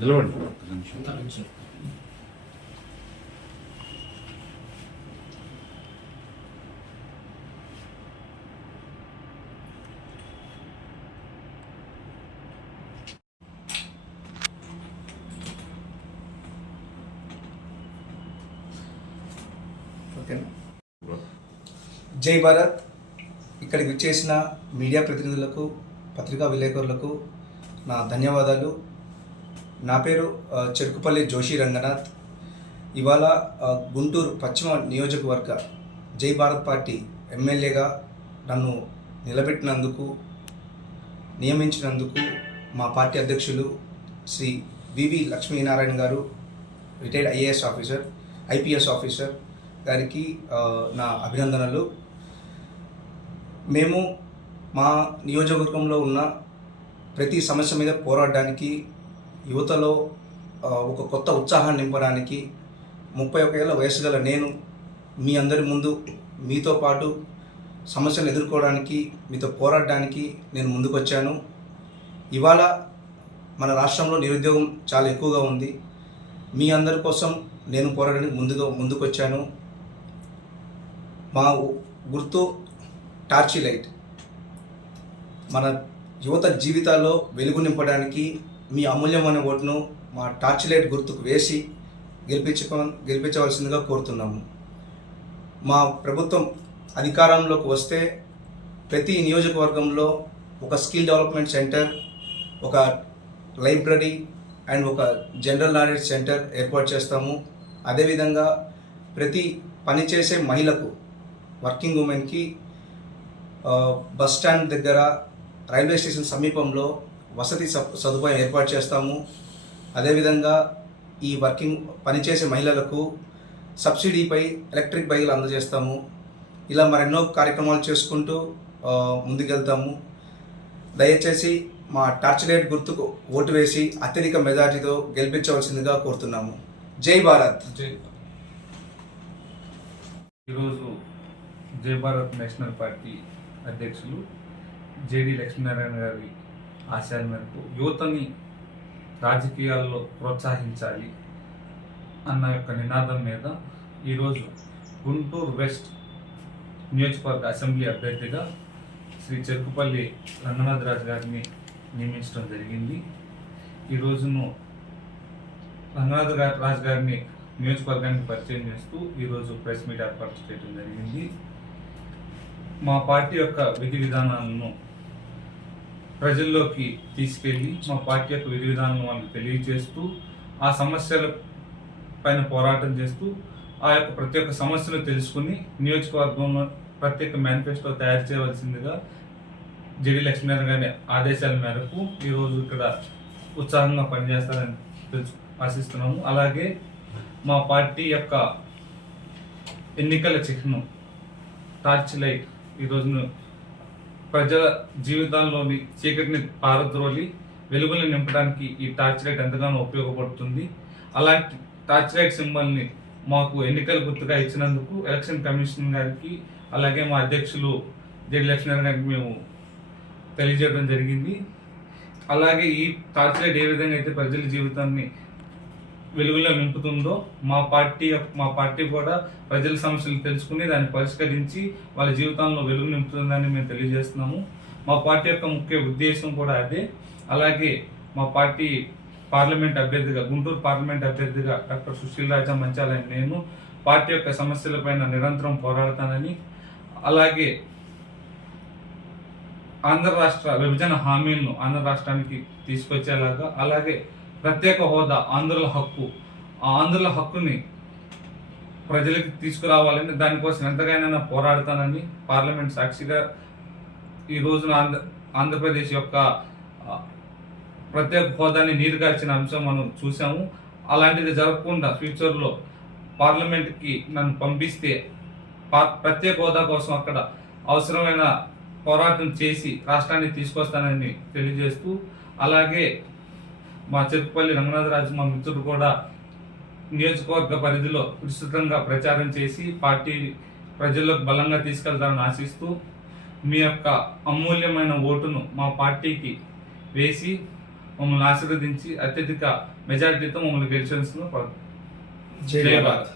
నిలవండి ఒక్క నిమిషం ఓకేనా? జై భారత్. ఇక్కడికి వచ్చేసిన మీడియా ప్రతినిధులకు పత్రికా విలేకరులకు నా ధన్యవాదాలు. నా పేరు చెరుకుపల్లి జోషి రంగనాథ్. ఇవాళ గుంటూరు పశ్చిమ నియోజకవర్గ జై భారత్ పార్టీ ఎమ్మెల్యేగా నన్ను నిలబెట్టినందుకు నియమించినందుకు మా పార్టీ అధ్యక్షులు Shri V V Lakshminarayana garu retired IAS officer IPS officer గారికి నా అభినందనలు. మేము మా నియోజకవర్గంలో ఉన్న ప్రతి సమస్య మీద పోరాడడానికి యువతలో ఒక కొత్త ఉత్సాహాన్ని నింపడానికి ముప్పై ఒక ఏళ్ళ వయసు గల నేను మీ అందరి ముందు మీతో పాటు సమస్యలు ఎదుర్కోవడానికి మీతో పోరాడడానికి నేను ముందుకొచ్చాను. ఇవాళ మన రాష్ట్రంలో నిరుద్యోగం చాలా ఎక్కువగా ఉంది. మీ అందరి కోసం నేను పోరాడడానికి ముందుగా ముందుకొచ్చాను. మా గుర్తు టార్చి లైట్. మన యువత జీవితాల్లో వెలుగు నింపడానికి మీ అమూల్యమైన ఓటును మా టార్చ్ లైట్ గుర్తుకు వేసి గెలిపించుకో గెలిపించవలసిందిగా కోరుతున్నాము. మా ప్రభుత్వం అధికారంలోకి వస్తే ప్రతి నియోజకవర్గంలో ఒక స్కిల్ డెవలప్మెంట్ సెంటర్ ఒక లైబ్రరీ అండ్ ఒక జనరల్ నాలెడ్జ్ సెంటర్ ఏర్పాటు చేస్తాము. అదేవిధంగా ప్రతి పనిచేసే మహిళకు వర్కింగ్ ఉమెన్కి బస్ స్టాండ్ దగ్గర రైల్వే స్టేషన్ సమీపంలో వసతి సదుపాయం ఏర్పాటు చేస్తాము. అదేవిధంగా ఈ వర్కింగ్ పనిచేసే మహిళలకు సబ్సిడీపై ఎలక్ట్రిక్ బైకులు అందజేస్తాము. ఇలా మరెన్నో కార్యక్రమాలు చేసుకుంటూ ముందుకెళ్తాము. దయచేసి మా టార్చ్ లైట్ గుర్తుకు ఓటు వేసి అత్యధిక మెజార్టీతో గెలిపించవలసిందిగా కోరుతున్నాము. జై భారత్. జై ఈరోజు జై భారత్ నేషనల్ పార్టీ అధ్యక్షులు జేడి లక్ష్మీనారాయణ గారి ఆశయాల మేరకు యువతని రాజకీయాల్లో ప్రోత్సహించాలి అన్న యొక్క నినాదం మీద ఈరోజు గుంటూరు వెస్ట్ నియోజకవర్గ అసెంబ్లీ అభ్యర్థిగా శ్రీ చెరుకుపల్లి రంగనాథరాజు గారిని నియమించడం జరిగింది. ఈ రోజును రంగనాథ్ రాజు గారిని నియోజకవర్గానికి పరిచయం చేస్తూ ఈరోజు ప్రెస్ మీట్ ఏర్పాటు చేయడం జరిగింది. మా పార్టీ యొక్క విధి విధానాలను ప్రజల్లోకి తీసుకెళ్ళి మా పార్టీ యొక్క విధి విధానాలను వాళ్ళకి తెలియజేస్తూ ఆ సమస్యల పైన పోరాటం చేస్తూ ఆ యొక్క ప్రతి ఒక్క సమస్యను తెలుసుకుని నియోజకవర్గంలో ప్రత్యేక మేనిఫెస్టో తయారు చేయవలసిందిగా జడి లక్ష్మీనారాయణ గారి ఆదేశాల మేరకు ఈరోజు ఇక్కడ ఉత్సాహంగా పనిచేస్తారని తెలుసు ఆశిస్తున్నాము. అలాగే మా పార్టీ యొక్క ఎన్నికల చిహ్నం టార్చ్ లైట్ ఈ రోజును ప్రజల జీవితాల్లోని చీకటిని పారద్రోలి వెలుగుని నింపడానికి ఈ టార్చ్ లైట్ ఎంతగానో ఉపయోగపడుతుంది. అలాంటి టార్చ్ లైట్ సింబల్ని మాకు ఎన్నికల గుర్తుగా ఇచ్చినందుకు ఎలక్షన్ కమిషన్ గారికి అలాగే మా అధ్యక్షులు జడి లక్ష్మీనారాయణ గారికి మేము తెలియజేయడం జరిగింది. అలాగే ఈ టార్చ్ లైట్ ఏ విధంగా అయితే ప్రజల జీవితాన్ని వెలుగులో నింపుతుందో మా పార్టీ యొక్క- మా పార్టీ కూడా ప్రజల సమస్యలు తెలుసుకుని దాన్ని పరిష్కరించి వాళ్ళ జీవితంలో వెలుగు నింపుతుందని మేము తెలియజేస్తున్నాము. మా పార్టీ యొక్క ముఖ్య ఉద్దేశం కూడా అదే. అలాగే మా పార్టీ పార్లమెంట్ అభ్యర్థిగా గుంటూరు పార్లమెంట్ అభ్యర్థిగా డాక్టర్ సుశీల్ రాజా మంచాలని నేను పార్టీ యొక్క సమస్యలపైన నిరంతరం పోరాడతానని అలాగే ఆంధ్ర రాష్ట్ర విభజన హామీలను ఆంధ్ర రాష్ట్రానికి తీసుకొచ్చేలాగా అలాగే ప్రత్యేక హోదా ఆంధ్రుల హక్కు. ఆ ఆంధ్రుల హక్కుని ప్రజలకు తీసుకురావాలని దానికోసం ఎంతగానైనా పోరాడతానని పార్లమెంట్ సాక్షిగా ఈ రోజున ఆంధ్ర ఆంధ్రప్రదేశ్ యొక్క ప్రత్యేక హోదాని నీరుగార్చిన అంశం మనం చూసాము అలాంటిది జరగకుండా ఫ్యూచర్లో పార్లమెంట్కి నన్ను పంపిస్తే ప్రత్యేక హోదా కోసం అక్కడ అవసరమైన పోరాటం చేసి రాష్ట్రాన్ని తీసుకొస్తానని తెలియజేస్తూ అలాగే మా చెరుకుపల్లి రంగనాథరాజు మా మిత్రుడు కూడా నియోజకవర్గ పరిధిలో విస్తృతంగా ప్రచారం చేసి పార్టీ ప్రజల్లోకి బలంగా తీసుకెళ్తారని ఆశిస్తూ మీ యొక్క అమూల్యమైన ఓటును మా పార్టీకి వేసి మమ్మల్ని ఆశీర్వదించి అత్యధిక మెజారిటీతో మమ్మల్ని గెలిచాల్సిన జై. భారత్